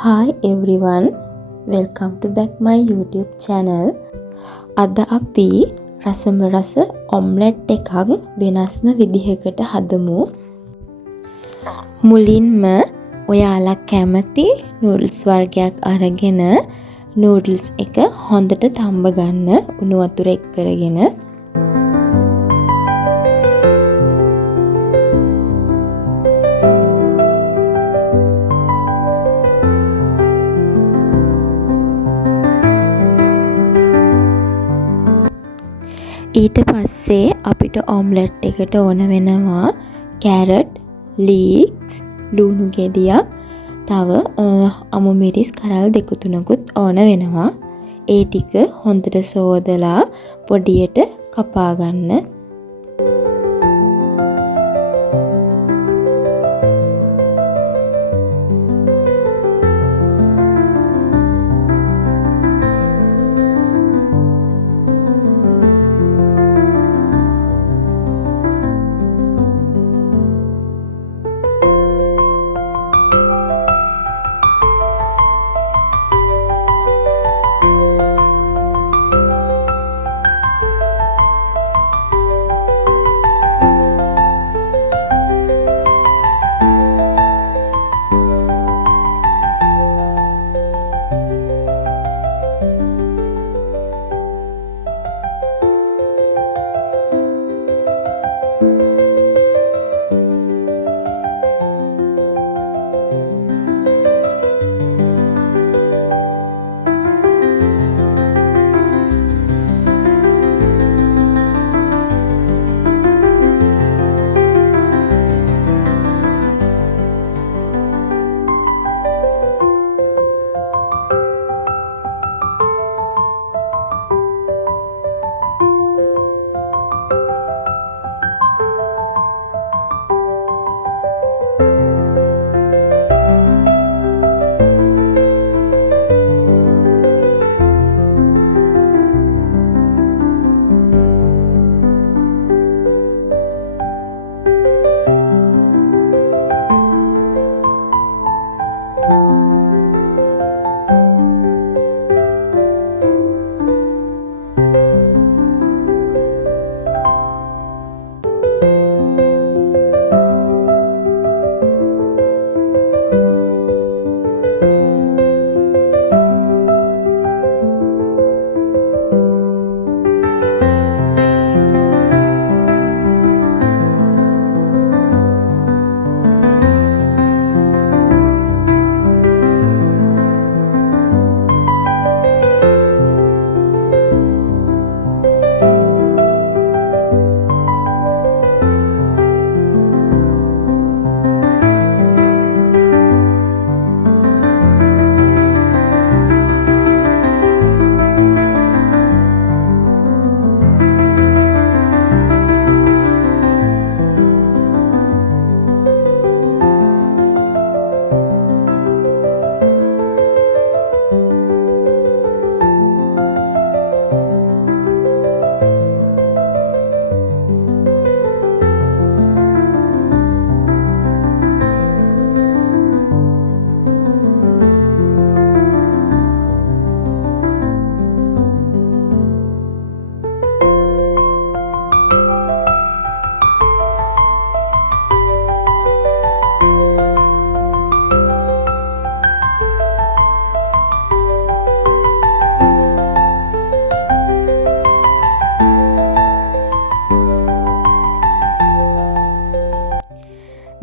Hi everyone, welcome to back my YouTube channel. අද අපි රසම රස ඔම්ලට් එකක් වෙනස්ම විදිහකට හදමු. මුලින්ම ඔයාලා කැමති නූඩල්ස් වර්ගයක් අරගෙන නූඩල්ස් එක හොඳට තම්බ ගන්න උණු වතුර එක් කරගෙන ඊට පස්සේ අපිට ඔම්ලට් එකට ඕන වෙනවා කැරට්, ලීක්ස්, ලුණු ගෙඩියක්, තව අමු මිරිස් කරල් දෙක තුනකුත් ඕන වෙනවා. ඒ ටික හොඳට සෝදලා පොඩියට කපා ගන්න.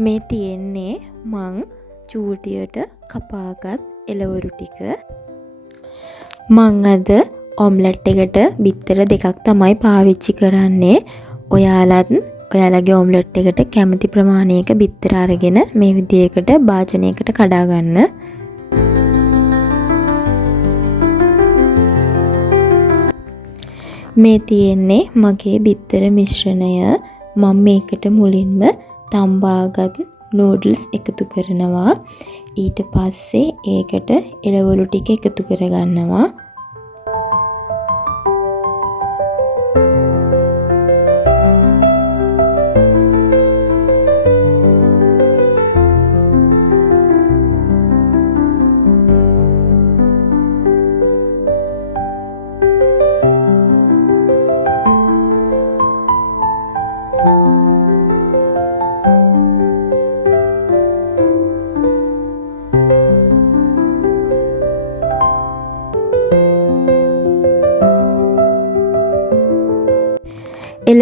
මේ තියෙන්නේ මං චූටියට කපාගත් එළවලු ටික. මං අද ඔම්ලට් එකට බිත්තර දෙකක් තමයි පාවිච්චි කරන්නේ. ඔයාලගේ ඔම්ලට් එකට කැමති ප්‍රමාණයක බිත්තර අරගෙන මේ විදිහකට භාජනයකට කඩා ගන්න. මේ තියෙන්නේ මගේ බිත්තර මිශ්‍රණය. මම මේකට මුලින්ම තම්බාගත් නූඩල්ස් එකතු කරනවා. ඊට පස්සේ ඒකට එළවලු ටික එකතු කරගන්නවා.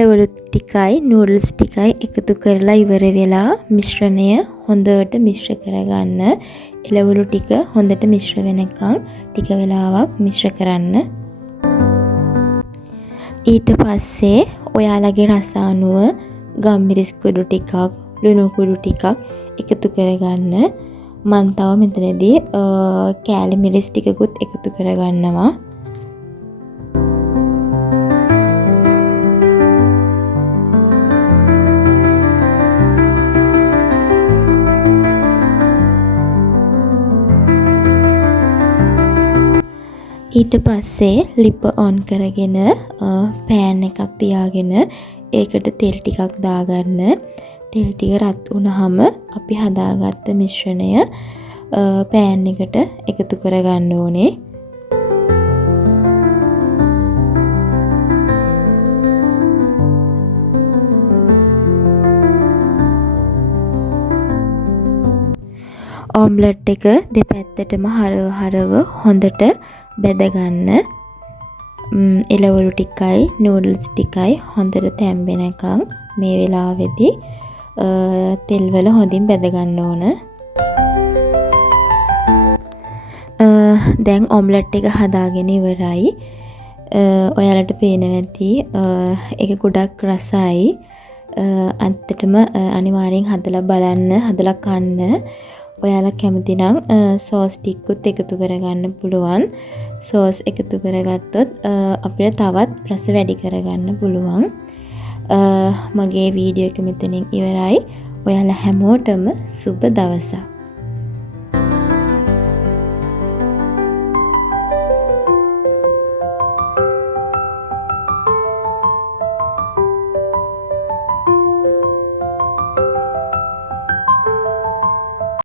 එළවලු ටිකයි නූඩල්ස් ටිකයි එකතු කරලා ඉවර වෙලා මිශ්‍රණය හොඳට මිශ්‍ර කරගන්න. එළවලු ටික හොඳට මිශ්‍ර වෙනකන් ටික වෙලාවක් මිශ්‍ර කරන්න. ඊට පස්සේ ඔයාලගේ රස අනුව ගම්මිරිස් කුඩු ටිකක්, ලුණු කුඩු ටිකක් එකතු කරගන්න. මම තව මෙතනදී කෑලි මිරිස් ටිකකුත් එකතු කරගන්නවා. ඊට පස්සේ ලිප ඔන් කරගෙන පෑන් එකක් තියාගෙන ඒකට තෙල් ටිකක් දාගන්න. තෙල් ටික රත් වුණාම අපි හදාගත්ත මිශ්‍රණය පෑන් එකට එකතු කරගන්න ඕනේ. ඔම්ලට් එක දෙපැත්තටම හරව හොඳට බෙදගන්න. එළවලු ටිකයි නූඩල්ස් ටිකයි හොඳට තැම්බෙනකන් මේ වෙලාවේදී තෙල් වල හොඳින් බෙදගන්න ඕන. දැන් ඔම්ලට් එක හදාගෙන ඉවරයි. ඔයාලට පේනවා ඇති ඒක ගොඩක් රසයි. අන්තිමටම අනිවාර්යෙන් හදලා බලන්න, හදලා කන්න. ඔයාලා කැමති නම් සෝස් ටිකකුත් එකතු කරගන්න පුළුවන්. සෝස් එකතු කරගත්තොත් අපිට තවත් රස වැඩි කරගන්න පුළුවන්. මගේ වීඩියෝ එක මෙතනින් ඉවරයි. ඔයාලා හැමෝටම සුබ දවසක්.